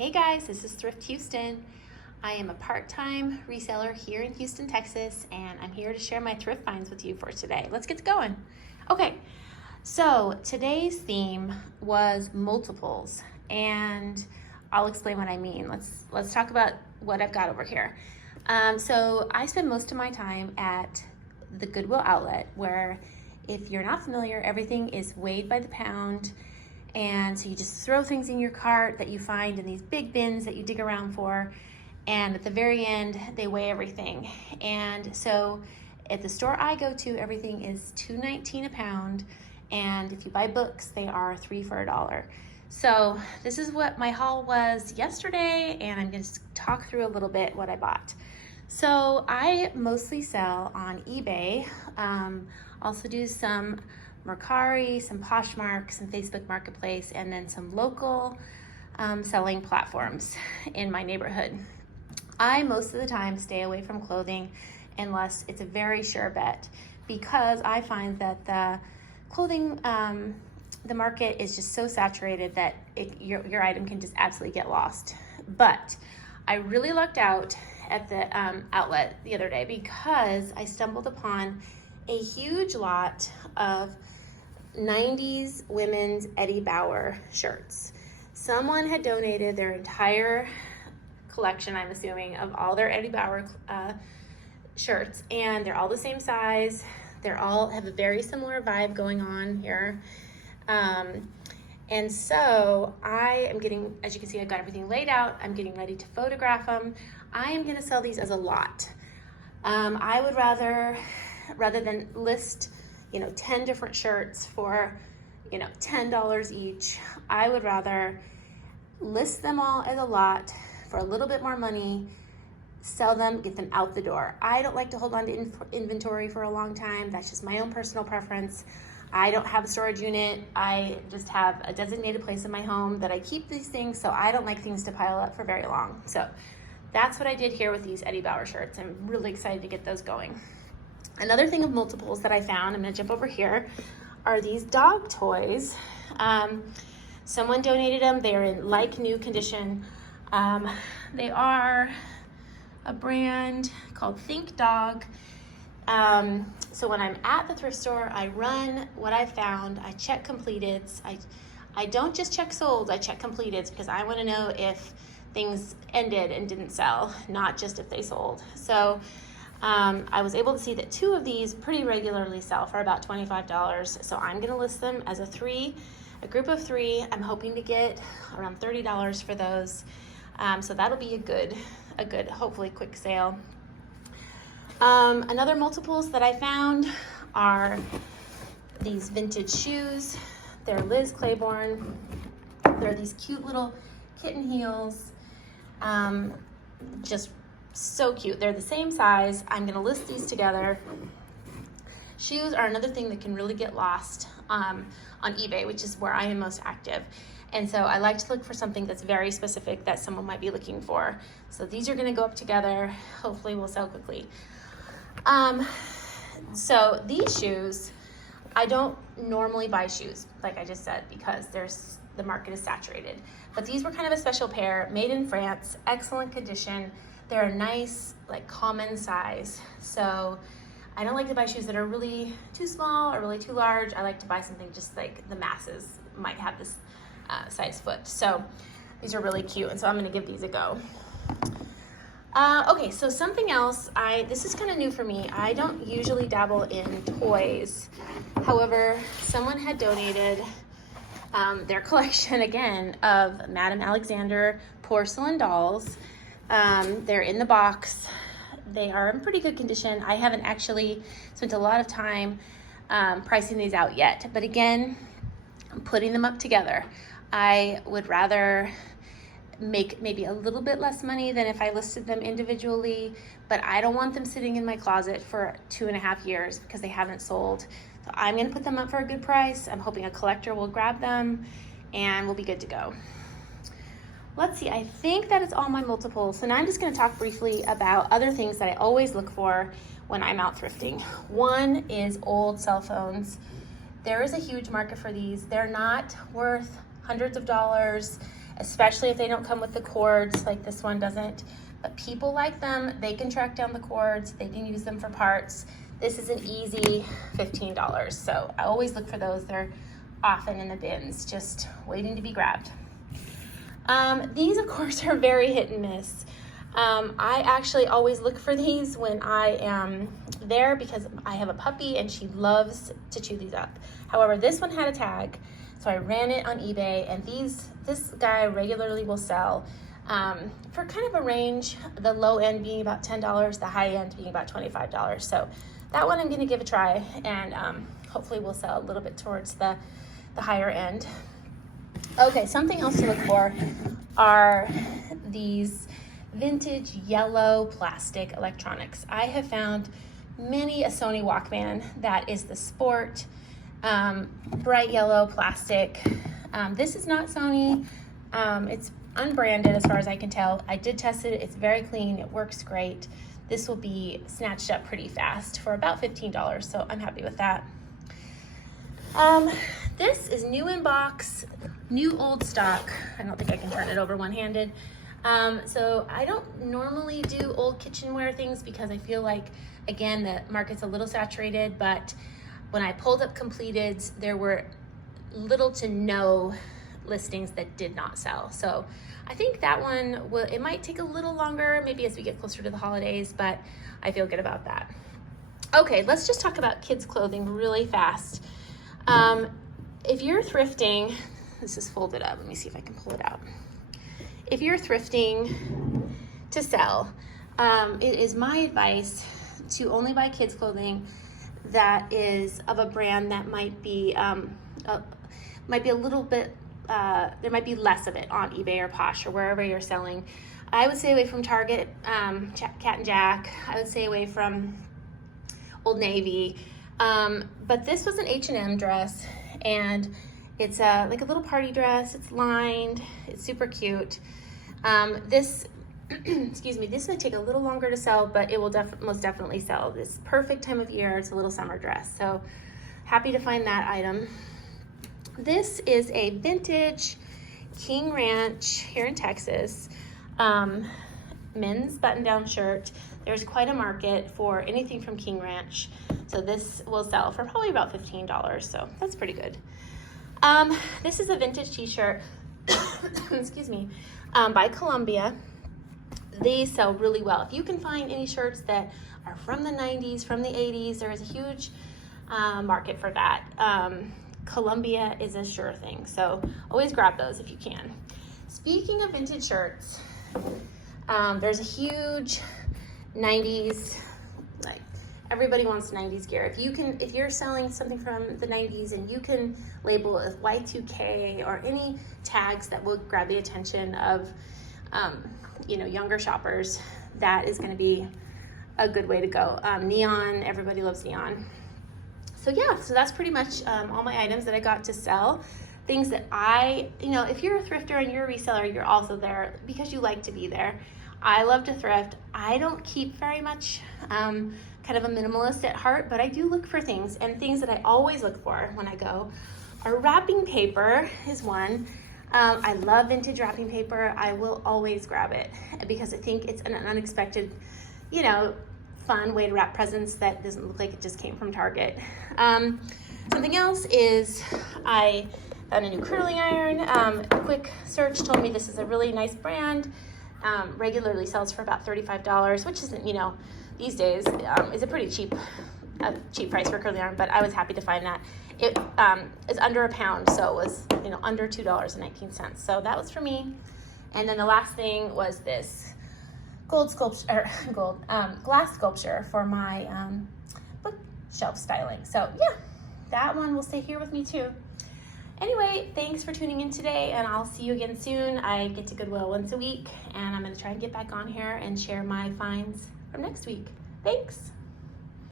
Hey guys, this is Thrift Houston. I am a part-time reseller here in Houston, Texas, and I'm here to share my thrift finds with you for today. Let's get going. Okay, so today's theme was multiples, and I'll explain what I mean. Let's talk about what I've got over here. So I spend most of my time at the Goodwill outlet, where if you're not familiar, everything is weighed by the pound. And so you just throw things in your cart that you find in these big bins that you dig around for. And at the very end, they weigh everything. And so at the store I go to, everything is $2.19 a pound. And if you buy books, they are 3 for $1. So this is what my haul was yesterday, and I'm going to talk through a little bit what I bought. So I mostly sell on eBay, also do some Mercari, some Poshmark, some Facebook Marketplace, and then some local selling platforms in my neighborhood. I most of the time stay away from clothing unless it's a very sure bet, because I find that the clothing, the market is just so saturated that your item can just absolutely get lost. But I really lucked out at the outlet the other day because I stumbled upon a huge lot of 90s women's Eddie Bauer shirts. Someone had donated their entire collection, I'm assuming, of all their Eddie Bauer shirts, and they're all the same size. They're all have a very similar vibe going on here. And so I am getting, as you can see, I've got everything laid out. I'm getting ready to photograph them. I am gonna sell these as a lot. I would rather than list 10 different shirts for $10 each, I would rather list them all as a lot for a little bit more money, sell them, get them out the door. I don't like to hold on to inventory for a long time. That's just my own personal preference. I don't have a storage unit. I just have a designated place in my home that I keep these things, so I don't like things to pile up for very long. So that's what I did here with these Eddie Bauer shirts. I'm really excited to get those going. Another thing of multiples that I found, I'm gonna jump over here, are these dog toys. Someone donated them. They're in like new condition. They are a brand called Think Dog. So when I'm at the thrift store, I run what I found. I check completeds. I don't just check solds, I check completeds, because I wanna know if things ended and didn't sell, not just if they sold. So I was able to see that 2 of these pretty regularly sell for about $25. So I'm gonna list them as a group of 3. I'm hoping to get around $30 for those. So that'll be a good, hopefully quick sale. Another multiples that I found are these vintage shoes. They're Liz Claiborne. They're these cute little kitten heels. Just so cute. They're the same size. I'm gonna list these together. Shoes are another thing that can really get lost on eBay, which is where I am most active. And so I like to look for something that's very specific that someone might be looking for. So these are gonna go up together. Hopefully we'll sell quickly. So these shoes, I don't normally buy shoes, like I just said, because the market is saturated. But these were kind of a special pair, made in France, excellent condition. They're a nice, common size. So I don't like to buy shoes that are really too small or really too large. I like to buy something just like the masses might have this size foot. So these are really cute, and so I'm gonna give these a go. Okay, so something else, this is kind of new for me. I don't usually dabble in toys. However, someone had donated their collection again of Madame Alexander porcelain dolls. They're in the box. They are in pretty good condition. I haven't actually spent a lot of time pricing these out yet, but again, I'm putting them up together. I would rather make maybe a little bit less money than if I listed them individually, but I don't want them sitting in my closet for 2.5 years because they haven't sold. So I'm gonna put them up for a good price. I'm hoping a collector will grab them and we'll be good to go. Let's see, I think that is all my multiples. So now I'm just gonna talk briefly about other things that I always look for when I'm out thrifting. One is old cell phones. There is a huge market for these. They're not worth hundreds of dollars. especially if they don't come with the cords like this one doesn't. But people like them. They can track down the cords. They can use them for parts. This is an easy $15. So I always look for those. They're often in the bins, just waiting to be grabbed. These, of course, are very hit and miss. I actually always look for these when I am there because I have a puppy and she loves to chew these up. However, this one had a tag, so I ran it on eBay, and this guy regularly will sell for kind of a range, the low end being about $10, the high end being about $25. So that one I'm going to give a try, and hopefully we'll sell a little bit towards the higher end. Okay, something else to look for are these vintage yellow plastic electronics. I have found many a Sony Walkman that is the sport bright yellow plastic. This is not Sony. It's unbranded as far as I can tell. I did test it. It's very clean. It works great. This will be snatched up pretty fast for about $15, so I'm happy with that. This is new in box, new old stock. I don't think I can turn it over one-handed. So I don't normally do old kitchenware things because I feel like, again, the market's a little saturated, but when I pulled up completeds, there were little to no listings that did not sell. So I think that one it might take a little longer, maybe as we get closer to the holidays, but I feel good about that. Okay, let's just talk about kids' clothing really fast. If you're thrifting, this is folded up. Let me see if I can pull it out. If you're thrifting to sell, it is my advice to only buy kids' clothing that is of a brand that might be a little bit, there might be less of it on eBay or Posh or wherever you're selling. I would stay away from Target, Cat and Jack. I would stay away from Old Navy. But this was an H&M dress, and it's like a little party dress. It's lined. It's super cute. This, excuse me, this may take a little longer to sell, but it will most definitely sell. This perfect time of year. It's a little summer dress. So happy to find that item. This is a vintage King Ranch here in Texas men's button-down shirt. There's quite a market for anything from King Ranch. So this will sell for probably about $15. So that's pretty good. This is a vintage t-shirt, excuse me, by Columbia. They sell really well. If you can find any shirts that are from the 90s, from the 80s, there is a huge market for that. Columbia is a sure thing. So always grab those if you can. Speaking of vintage shirts, there's a huge 90s, like everybody wants 90s gear. If you're selling something from the 90s and you can label it as Y2K or any tags that will grab the attention of younger shoppers, that is going to be a good way to go. Neon, everybody loves neon. So yeah, so that's pretty much all my items that I got to sell. Things that if you're a thrifter and you're a reseller, you're also there because you like to be there. I love to thrift. I don't keep very much, kind of a minimalist at heart, but I do look for things, and things that I always look for when I go are wrapping paper is one. I love vintage wrapping paper. I will always grab it because I think it's an unexpected, fun way to wrap presents that doesn't look like it just came from Target. Something else is I found a new curling iron. A quick search told me this is a really nice brand. Regularly sells for about $35, which isn't, these days is a pretty cheap price for a curling iron, but I was happy to find that. It is under £1, so it was, under $2.19. So that was for me. And then the last thing was this glass sculpture for my bookshelf styling. So yeah, that one will stay here with me too. Anyway, thanks for tuning in today, and I'll see you again soon. I get to Goodwill once a week, and I'm going to try and get back on here and share my finds from next week. Thanks.